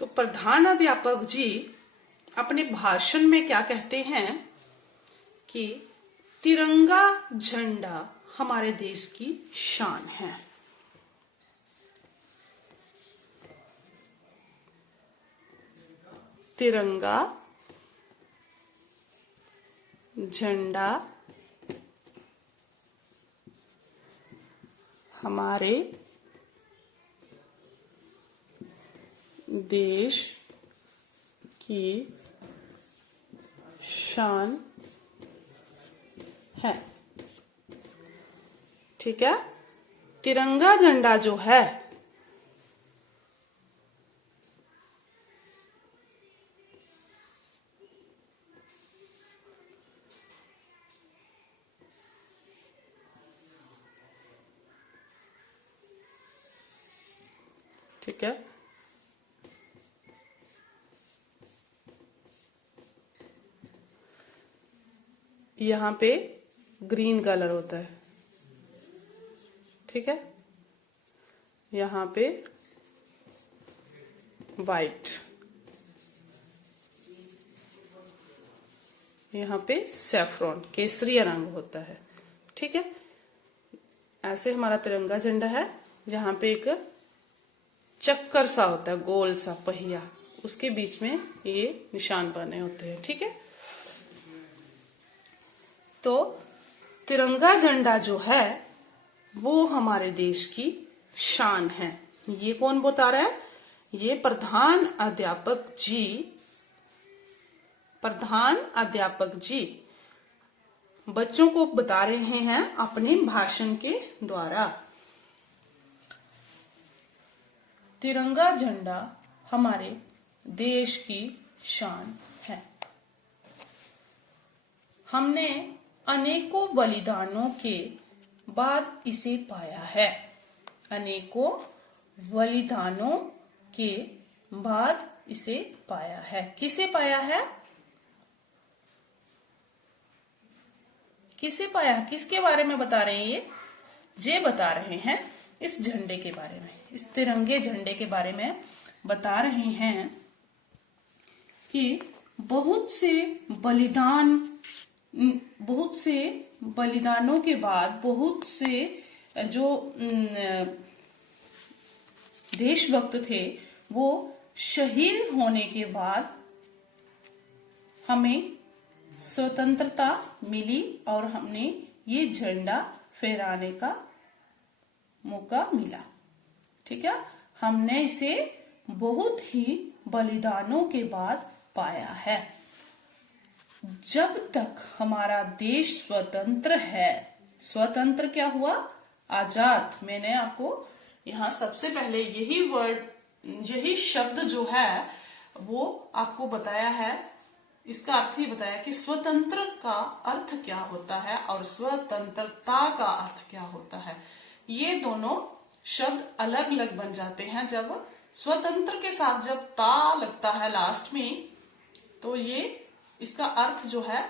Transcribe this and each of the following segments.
तो प्रधान अध्यापक जी अपने भाषण में क्या कहते हैं कि तिरंगा झंडा हमारे देश की शान है। तिरंगा झंडा हमारे देश की शान है। ठीक है, तिरंगा झंडा जो है ठीक है, यहाँ पे ग्रीन कलर होता है। ठीक है, यहाँ पे वाइट, यहाँ पे सैफरॉन केसरिया रंग होता है। ठीक है, ऐसे हमारा तिरंगा झंडा है। जहाँ पे एक चक्कर सा होता है, गोल सा पहिया, उसके बीच में ये निशान बने होते हैं। ठीक है, तो तिरंगा झंडा जो है वो हमारे देश की शान है। ये कौन बता रहा है? ये प्रधान अध्यापक जी बच्चों को बता रहे हैं अपने भाषण के द्वारा। तिरंगा झंडा हमारे देश की शान है। हमने अनेकों बलिदानों के बाद इसे पाया है। अनेकों बलिदानों के बाद इसे पाया है। किसे पाया है? किसे पाया? किसके बारे में बता रहे हैं ये बता रहे हैं इस झंडे के बारे में, इस तिरंगे झंडे के बारे में बता रहे हैं कि बहुत से बलिदानों के बाद, बहुत से जो देशभक्त थे वो शहीद होने के बाद हमें स्वतंत्रता मिली और हमने ये झंडा फहराने का मौका मिला। ठीक है, हमने इसे बहुत ही बलिदानों के बाद पाया है। जब तक हमारा देश स्वतंत्र है, स्वतंत्र क्या हुआ? आजाद। मैंने आपको यहाँ सबसे पहले यही शब्द जो है वो आपको बताया है, इसका अर्थ ही बताया कि स्वतंत्र का अर्थ क्या होता है और स्वतंत्रता का अर्थ क्या होता है। ये दोनों शब्द अलग अलग बन जाते हैं। जब स्वतंत्र के साथ जब ता लगता है लास्ट में, तो ये इसका अर्थ जो है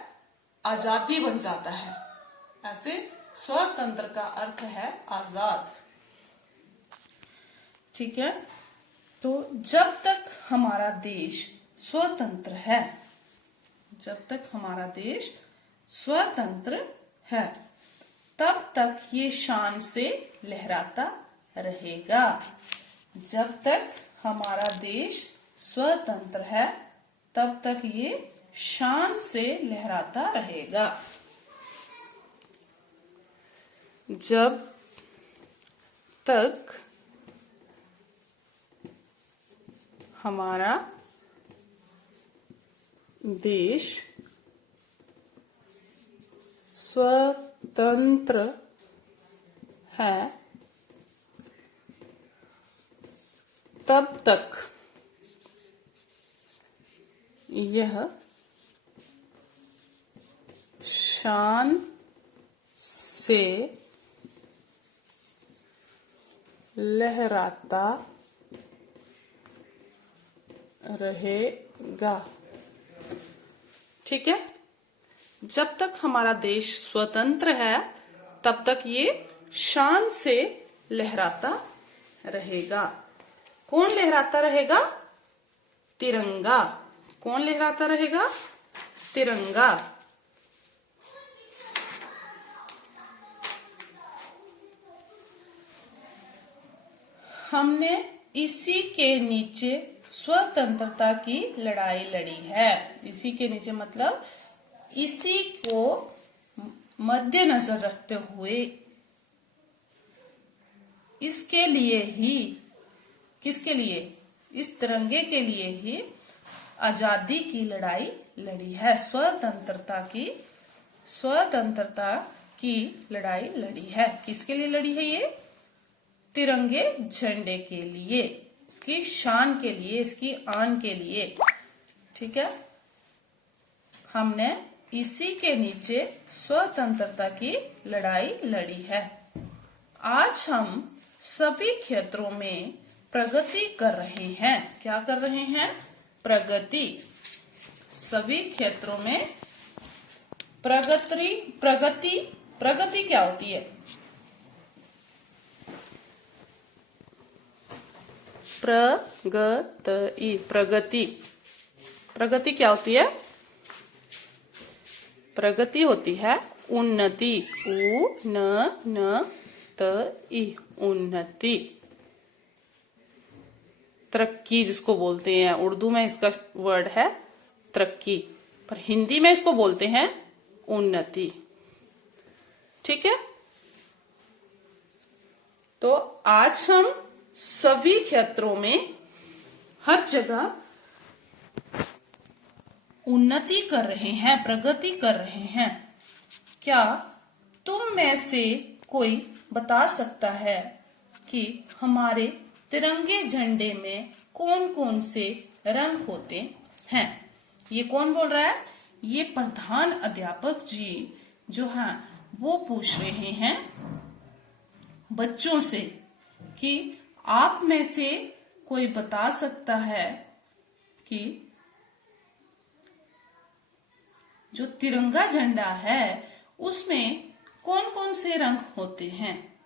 आजादी बन जाता है। ऐसे स्वतंत्र का अर्थ है आजाद। ठीक है, तो जब तक हमारा देश स्वतंत्र है, जब तक हमारा देश स्वतंत्र है, तब तक ये शान से लहराता रहेगा। जब तक हमारा देश स्वतंत्र है, तब तक ये शान से लहराता रहेगा। जब तक हमारा देश स्वतंत्र है, तब तक यह शान से लहराता रहेगा। ठीक है, जब तक हमारा देश स्वतंत्र है तब तक ये शान से लहराता रहेगा। कौन लहराता रहेगा? तिरंगा। कौन लहराता रहेगा? तिरंगा। हमने इसी के नीचे स्वतंत्रता की लड़ाई लड़ी है। इसी के नीचे मतलब इसी को मद्देनजर रखते हुए, इसके लिए ही, किसके लिए? इस तिरंगे के लिए ही आजादी की लड़ाई लड़ी है। स्वतंत्रता की लड़ाई लड़ी है। किसके लिए लड़ी है ये? तिरंगे झंडे के लिए, इसकी शान के लिए, इसकी आन के लिए। ठीक है, हमने इसी के नीचे स्वतंत्रता की लड़ाई लड़ी है। आज हम सभी क्षेत्रों में प्रगति कर रहे हैं। क्या कर रहे हैं? प्रगति। सभी क्षेत्रों में प्रगति क्या होती है? प्रगति क्या होती है? प्रगति होती है उन्नति। उन्नति। तरक्की जिसको बोलते हैं, उर्दू में इसका वर्ड है तरक्की, पर हिंदी में इसको बोलते हैं उन्नति। ठीक है, तो आज हम सभी क्षेत्रों में हर जगह उन्नति कर रहे हैं, प्रगति कर रहे हैं। क्या तुम में से कोई बता सकता है कि हमारे तिरंगे झंडे में कौन कौन से रंग होते हैं? ये कौन बोल रहा है? ये प्रधान अध्यापक जी जो हैं वो पूछ रहे हैं बच्चों से कि आप में से कोई बता सकता है कि जो तिरंगा झंडा है उसमें कौन कौन से रंग होते हैं?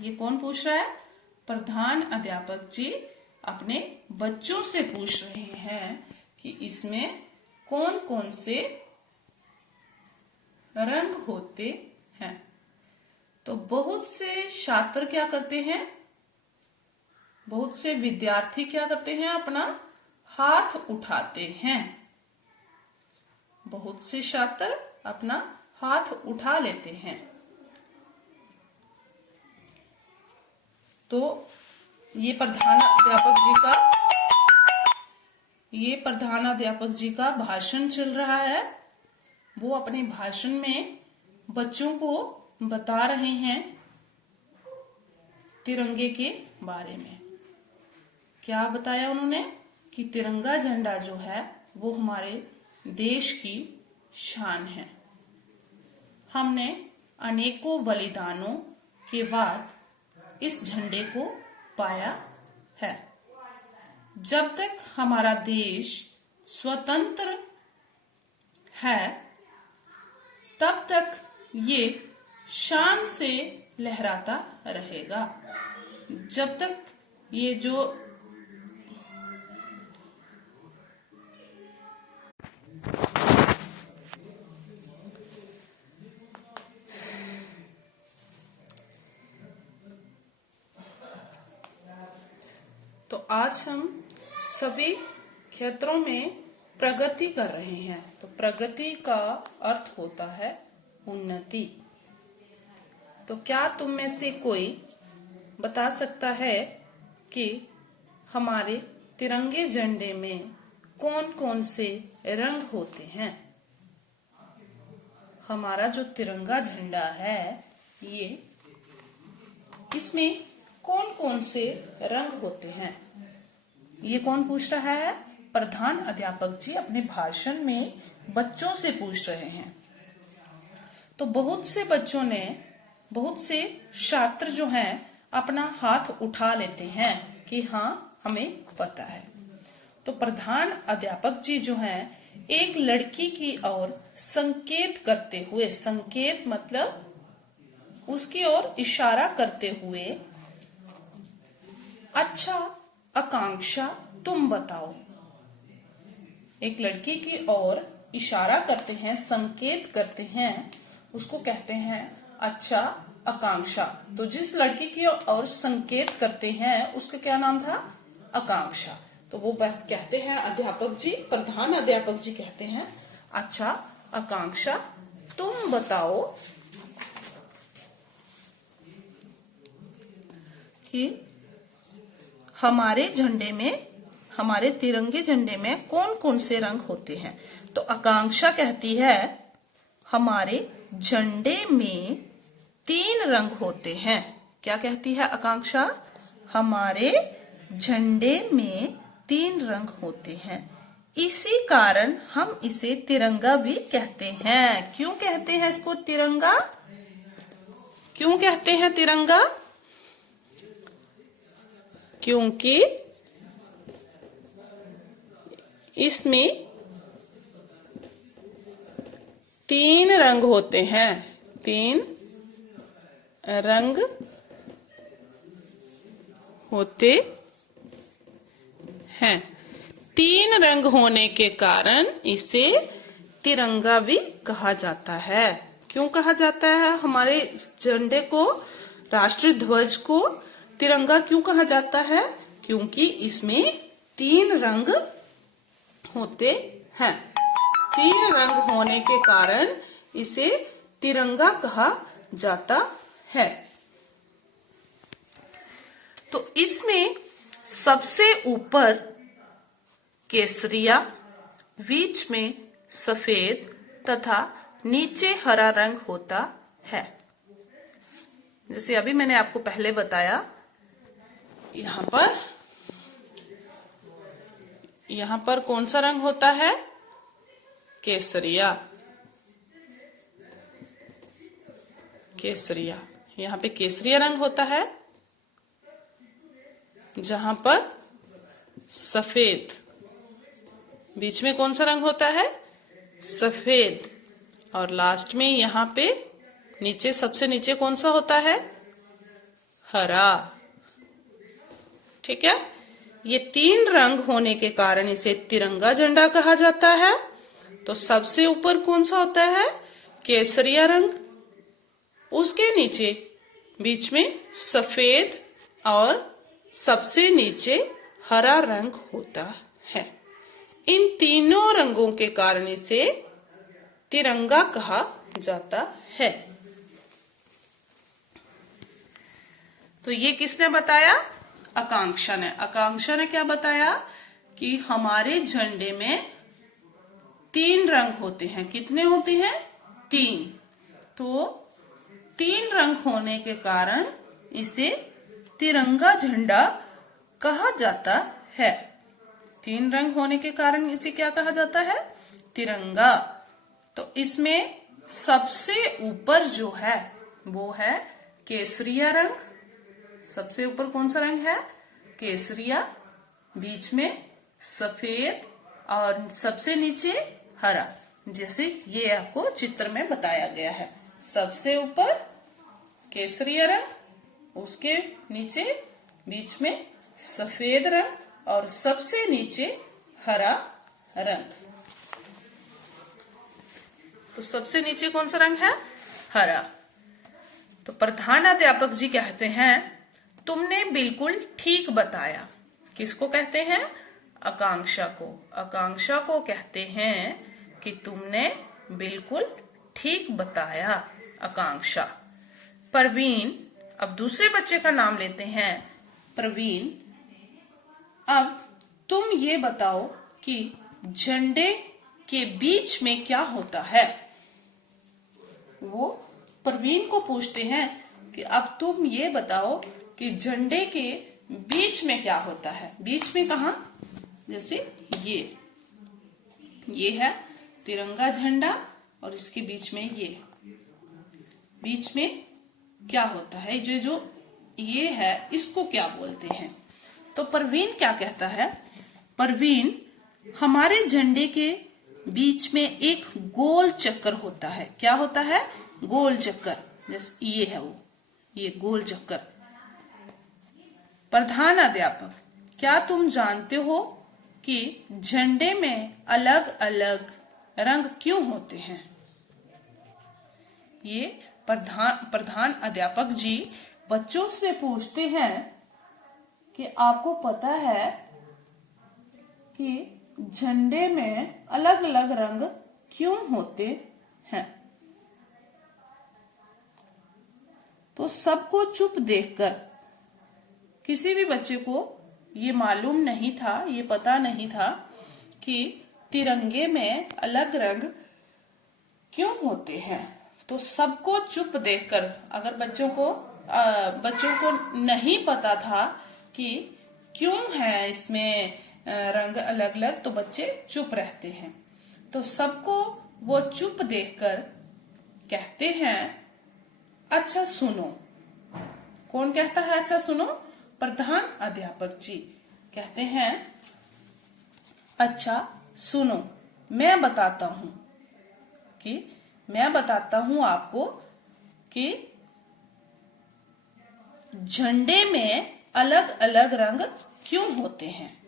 ये कौन पूछ रहा है? प्रधान अध्यापक जी अपने बच्चों से पूछ रहे हैं कि इसमें कौन कौन से रंग होते हैं। तो बहुत से छात्र क्या करते हैं, बहुत से विद्यार्थी क्या करते हैं? अपना हाथ उठाते हैं। बहुत से छात्र अपना हाथ उठा लेते हैं। तो ये प्रधान अध्यापक जी का भाषण चल रहा है। वो अपने भाषण में बच्चों को बता रहे हैं तिरंगे के बारे में। क्या बताया उन्होंने? कि तिरंगा झंडा जो है वो हमारे देश की शान है। हमने अनेकों बलिदानों के बाद इस झंडे को पाया है। जब तक हमारा देश स्वतंत्र है तब तक ये शान से लहराता रहेगा। जब तक ये जो तो आज हम सभी क्षेत्रों में प्रगति कर रहे हैं। तो प्रगति का अर्थ होता है उन्नति। तो क्या तुम में से कोई बता सकता है कि हमारे तिरंगे झंडे में कौन कौन से रंग होते हैं? हमारा जो तिरंगा झंडा है ये, इसमें कौन कौन से रंग होते हैं? ये कौन पूछ रहा है? प्रधान अध्यापक जी अपने भाषण में बच्चों से पूछ रहे हैं। तो बहुत से छात्र जो हैं अपना हाथ उठा लेते हैं कि हाँ हमें पता है। तो प्रधान अध्यापक जी जो हैं एक लड़की की ओर संकेत करते हुए, संकेत मतलब उसकी ओर इशारा करते हुए अच्छा आकांक्षा तुम बताओ। एक लड़की की ओर इशारा करते हैं, संकेत करते हैं, उसको कहते हैं अच्छा आकांक्षा। तो जिस लड़की की ओर संकेत करते हैं उसका क्या नाम था? आकांक्षा। तो वो कहते हैं अध्यापक जी, प्रधान अध्यापक जी कहते हैं अच्छा आकांक्षा तुम बताओ कि हमारे झंडे में, हमारे तिरंगे झंडे में कौन कौन से रंग होते हैं। तो आकांक्षा कहती है हमारे झंडे में 3 रंग होते हैं। क्या कहती है आकांक्षा? हमारे झंडे में 3 रंग होते हैं, इसी कारण हम इसे तिरंगा भी कहते हैं। क्यों कहते हैं इसको तिरंगा? क्यों कहते हैं तिरंगा? क्योंकि इसमें 3 रंग होते हैं, 3 रंग होते हैं। 3 रंग होने के कारण इसे तिरंगा भी कहा जाता है। क्यों कहा जाता है? हमारे झंडे को, राष्ट्रीय ध्वज को तिरंगा क्यों कहा जाता है? क्योंकि इसमें 3 रंग होते हैं। 3 रंग होने के कारण इसे तिरंगा कहा जाता है। तो इसमें सबसे ऊपर केसरिया, बीच में सफेद तथा नीचे हरा रंग होता है। जैसे अभी मैंने आपको पहले बताया, यहां पर कौन सा रंग होता है? केसरिया। केसरिया, यहाँ पे केसरिया रंग होता है, जहां पर सफेद, बीच में कौन सा रंग होता है? सफेद, और लास्ट में यहाँ पे नीचे, सबसे नीचे कौन सा होता है? हरा। ठीक है, ये 3 रंग होने के कारण इसे तिरंगा झंडा कहा जाता है। तो सबसे ऊपर कौन सा होता है? केसरिया रंग, उसके नीचे बीच में सफेद और सबसे नीचे हरा रंग होता है। इन तीनों रंगों के कारण इसे तिरंगा कहा जाता है। तो ये किसने बताया? आकांक्षा ने। आकांक्षा ने क्या बताया? कि हमारे झंडे में 3 रंग होते हैं। कितने होते हैं? 3। तो 3 रंग होने के कारण इसे तिरंगा झंडा कहा जाता है। 3 रंग होने के कारण इसे क्या कहा जाता है? तिरंगा। तो इसमें सबसे ऊपर जो है वो है केसरिया रंग। सबसे ऊपर कौन सा रंग है? केसरिया, बीच में सफेद और सबसे नीचे हरा, जैसे ये आपको चित्र में बताया गया है। सबसे ऊपर केसरिया रंग, उसके नीचे बीच में सफेद रंग और सबसे नीचे हरा रंग। तो सबसे नीचे कौन सा रंग है? हरा। तो प्रधानाध्यापक जी कहते हैं तुमने बिल्कुल ठीक बताया। किसको कहते हैं? आकांक्षा को। आकांक्षा को कहते हैं कि तुमने बिल्कुल ठीक बताया। आकांक्षा। परवीन, अब दूसरे बच्चे का नाम लेते हैं प्रवीण। अब तुम ये बताओ कि झंडे के बीच में क्या होता है। वो प्रवीण को पूछते हैं कि अब तुम ये बताओ कि झंडे के बीच में क्या होता है। बीच में कहा? जैसे ये है तिरंगा झंडा और इसके बीच में ये, बीच में क्या होता है? जो ये है इसको क्या बोलते हैं? तो परवीन क्या कहता है? परवीन, हमारे झंडे के बीच में एक गोल चक्कर होता है। क्या होता है? गोल चक्कर। जैसे ये है वो, ये गोल चक्कर। प्रधानाध्यापक, क्या तुम जानते हो कि झंडे में अलग अलग रंग क्यों होते हैं? ये प्रधान अध्यापक जी बच्चों से पूछते हैं कि आपको पता है कि झंडे में अलग अलग रंग क्यों होते हैं? तो सबको चुप देखकर, किसी भी बच्चे को ये मालूम नहीं था, ये पता नहीं था कि तिरंगे में अलग रंग क्यों होते हैं। तो सबको चुप देखकर, अगर बच्चों को नहीं पता था कि क्यों है इसमें रंग अलग अलग, तो बच्चे चुप रहते हैं। तो सबको वो चुप देखकर कहते हैं अच्छा सुनो। कौन कहता है अच्छा सुनो? प्रधान अध्यापक जी कहते हैं अच्छा सुनो, मैं बताता हूं आपको कि झंडे में अलग अलग रंग क्यों होते हैं।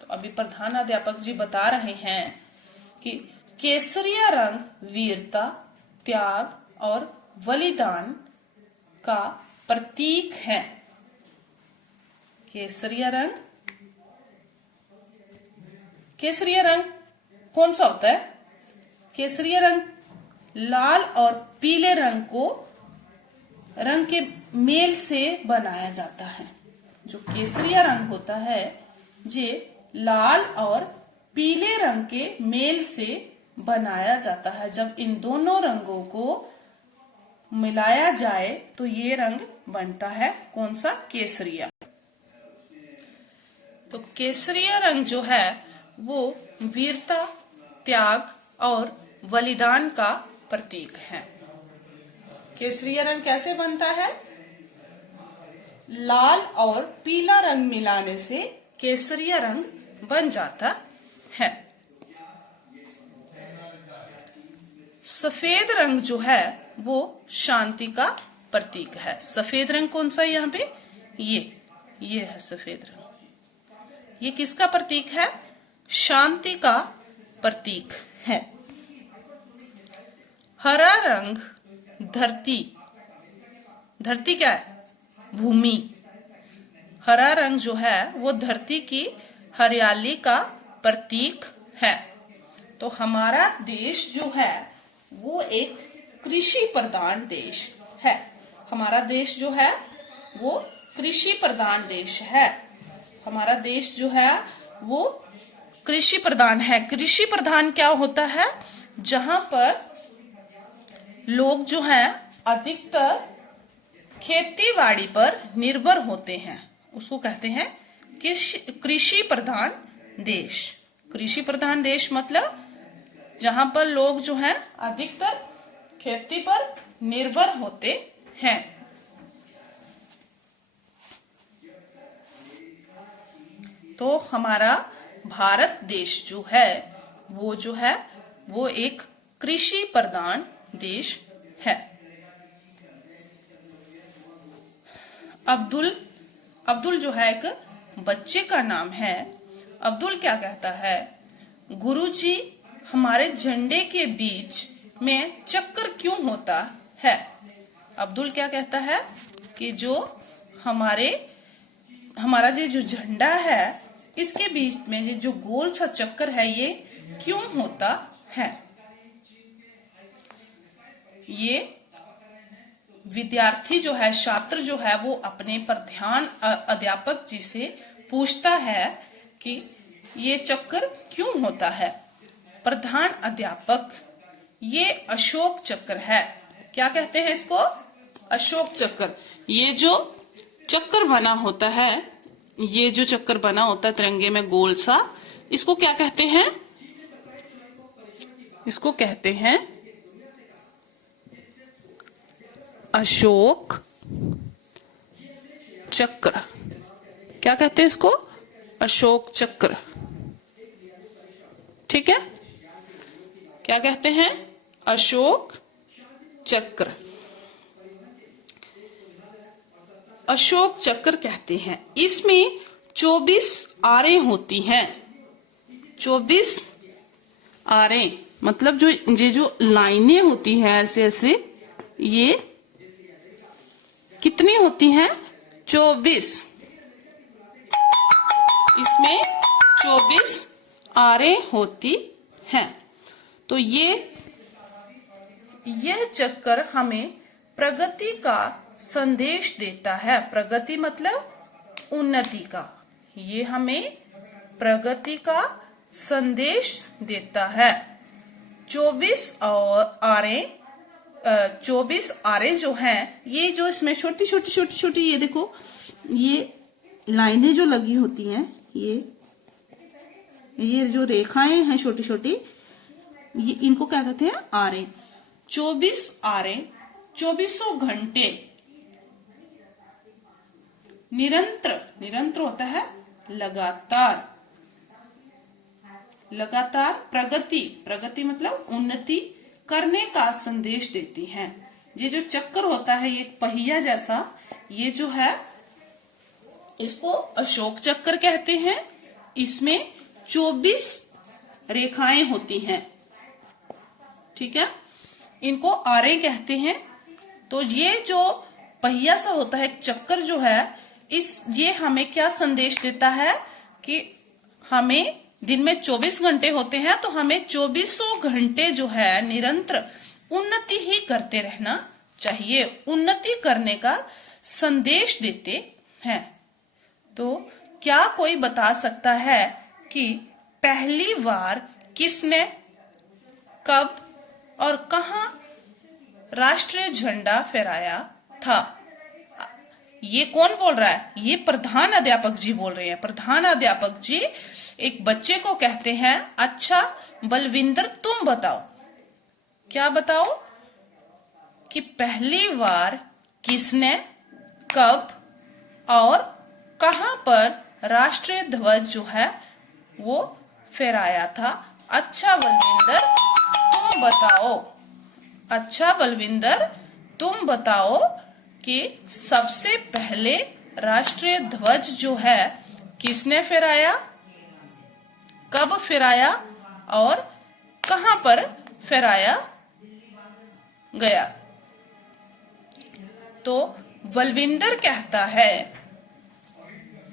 तो अभी प्रधान अध्यापक जी बता रहे हैं कि केसरिया रंग वीरता, त्याग और बलिदान का प्रतीक है। केसरिया रंग कौन सा होता है? केसरिया रंग लाल और पीले रंग के मेल से बनाया जाता है। जो केसरिया रंग होता है ये लाल और पीले रंग के मेल से बनाया जाता है। जब इन दोनों रंगों को मिलाया जाए तो ये रंग बनता है कौन सा? केसरिया। तो केसरिया रंग जो है वो वीरता, त्याग और बलिदान का प्रतीक है। केसरिया रंग कैसे बनता है? लाल और पीला रंग मिलाने से केसरिया रंग बन जाता है। सफेद रंग जो है वो शांति का प्रतीक है। सफेद रंग कौन सा है यहाँ पे? ये है सफेद रंग। ये किसका प्रतीक है? शांति का प्रतीक है। हरा रंग धरती क्या है? भूमि। हरा रंग जो है वो धरती की हरियाली का प्रतीक है। तो हमारा देश जो है वो एक कृषि प्रधान देश है। हमारा देश जो है वो कृषि प्रधान देश है। हमारा देश जो है वो कृषि प्रधान है। कृषि प्रधान क्या होता है? जहां पर लोग जो हैं अधिकतर खेती-बाड़ी पर निर्भर होते हैं, उसको कहते हैं कृषि प्रधान देश। कृषि प्रधान देश मतलब जहां पर लोग जो हैं अधिकतर खेती पर निर्भर होते हैं। तो हमारा भारत देश जो है वो एक कृषि प्रधान देश है। अब्दुल जो है एक बच्चे का नाम है। अब्दुल क्या कहता है? गुरुजी, हमारे झंडे के बीच में चक्कर क्यों होता है? अब्दुल क्या कहता है कि जो हमारा जो झंडा है इसके बीच में ये जो गोल सा चक्कर है ये क्यों होता है? ये विद्यार्थी जो है, छात्र जो है वो अपने प्रधान अध्यापक जी से पूछता है कि ये चक्कर क्यों होता है। प्रधान अध्यापक, ये अशोक चक्र है। क्या कहते हैं इसको? अशोक चक्र। ये जो चक्कर बना होता है, ये जो चक्कर बना होता है तिरंगे में गोल सा, इसको क्या कहते हैं? इसको कहते हैं अशोक चक्र। क्या कहते हैं इसको? अशोक चक्र। ठीक है, क्या कहते हैं? अशोक चक्र। अशोक चक्र कहते हैं। इसमें 24 आरें होती हैं। 24 आरें मतलब जो लाइनें होती हैं ऐसे ऐसे, ये कितनी होती हैं? 24। इसमें 24 आरें होती हैं। तो यह चक्कर हमें प्रगति का संदेश देता है। प्रगति मतलब उन्नति का। ये हमें प्रगति का संदेश देता है। 24 आरें जो हैं, ये जो इसमें छोटी छोटी ये देखो, ये लाइनें जो लगी होती हैं, ये जो रेखाएं हैं छोटी छोटी, ये इनको क्या कहते हैं? आरें। 24 आरें 24 घंटे निरंतर होता है लगातार प्रगति मतलब उन्नति करने का संदेश देती हैं। ये जो चक्कर होता है, ये एक पहिया जैसा, ये जो है इसको अशोक चक्र कहते हैं। इसमें 24 रेखाएं होती हैं, ठीक है, इनको आरें कहते हैं। तो ये जो पहिया सा होता है, एक चक्कर जो है, ये हमें क्या संदेश देता है कि हमें दिन में 24 घंटे होते हैं, तो हमें 24 घंटे जो है निरंतर उन्नति ही करते रहना चाहिए। उन्नति करने का संदेश देते हैं। तो क्या कोई बता सकता है कि पहली बार किसने, कब और कहां राष्ट्रीय झंडा फहराया था? ये कौन बोल रहा है? ये प्रधान अध्यापक जी बोल रहे हैं। प्रधान अध्यापक जी एक बच्चे को कहते हैं, अच्छा बलविंदर तुम बताओ, क्या बताओ कि पहली बार किसने, कब और कहां पर राष्ट्रीय ध्वज जो है वो फहराया था? अच्छा बलविंदर तुम बताओ। अच्छा बलविंदर तुम बताओ कि सबसे पहले राष्ट्रीय ध्वज जो है किसने फहराया, कब फहराया और कहां पर फहराया गया? तो बलविंदर कहता है,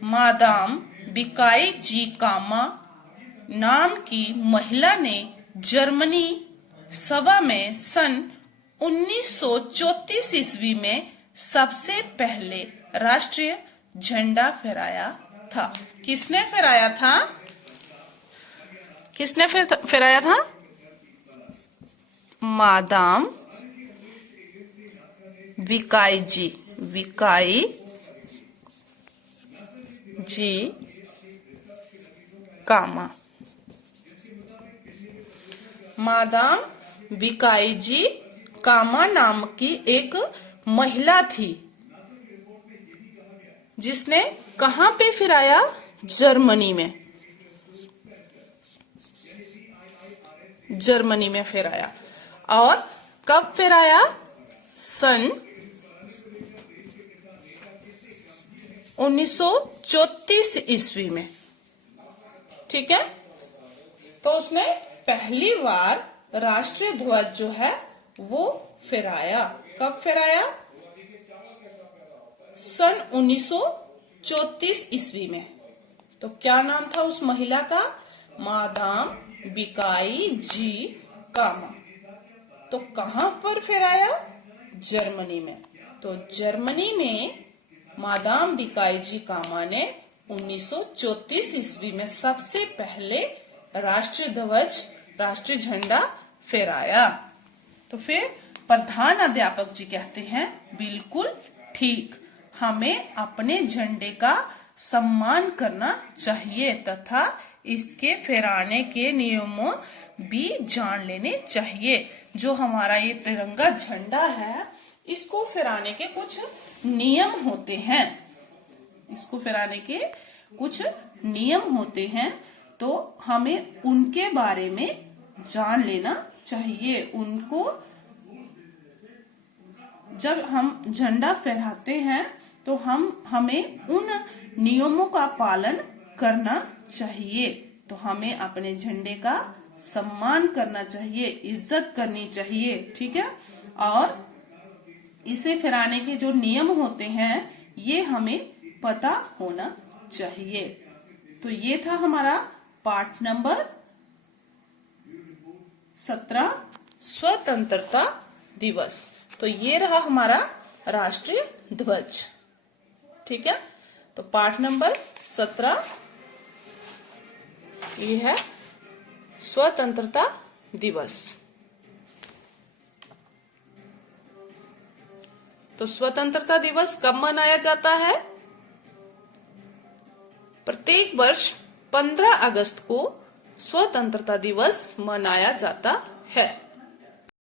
मादाम बिकाई जी कामा नाम की महिला ने जर्मनी सभा में सन 1934 ईस्वी में सबसे पहले राष्ट्रीय झंडा फहराया था। किसने फहराया था? किसने फहराया था? मादाम बिकाई जी कामा। मादाम बिकाई जी कामा नाम की एक महिला थी, जिसने कहां पे फहराया? जर्मनी में। जर्मनी में फहराया। और कब फहराया? सन 1934 ईस्वी में, ठीक है। तो उसने पहली बार राष्ट्रीय ध्वज जो है वो फहराया। कब फहराया? सन 1934 ईस्वी में। तो क्या नाम था उस महिला का? मादाम बिकाई जी कामा। तो कहां पर फहराया? जर्मनी में। तो जर्मनी में मादाम बिकाई जी कामा ने 1934 ईस्वी में सबसे पहले राष्ट्रीय ध्वज, राष्ट्रीय झंडा फहराया। तो फिर प्रधान अध्यापक जी कहते हैं, बिल्कुल ठीक, हमें अपने झंडे का सम्मान करना चाहिए तथा इसके फहराने के नियमों भी जान लेने चाहिए। जो हमारा ये तिरंगा झंडा है, इसको फहराने के कुछ नियम होते हैं। इसको फहराने के कुछ नियम होते हैं, तो हमें उनके बारे में जान लेना चाहिए। उनको जब हम झंडा फहराते हैं तो हमें उन नियमों का पालन करना चाहिए। तो हमें अपने झंडे का सम्मान करना चाहिए, इज्जत करनी चाहिए, ठीक है। और इसे फहराने के जो नियम होते हैं ये हमें पता होना चाहिए। तो ये था हमारा पाठ नंबर 17 स्वतंत्रता दिवस। तो ये रहा हमारा राष्ट्रीय ध्वज, ठीक है। तो पाठ नंबर 17 ये है स्वतंत्रता दिवस। तो स्वतंत्रता दिवस कब मनाया जाता है? प्रत्येक वर्ष 15 अगस्त को स्वतंत्रता दिवस मनाया जाता है।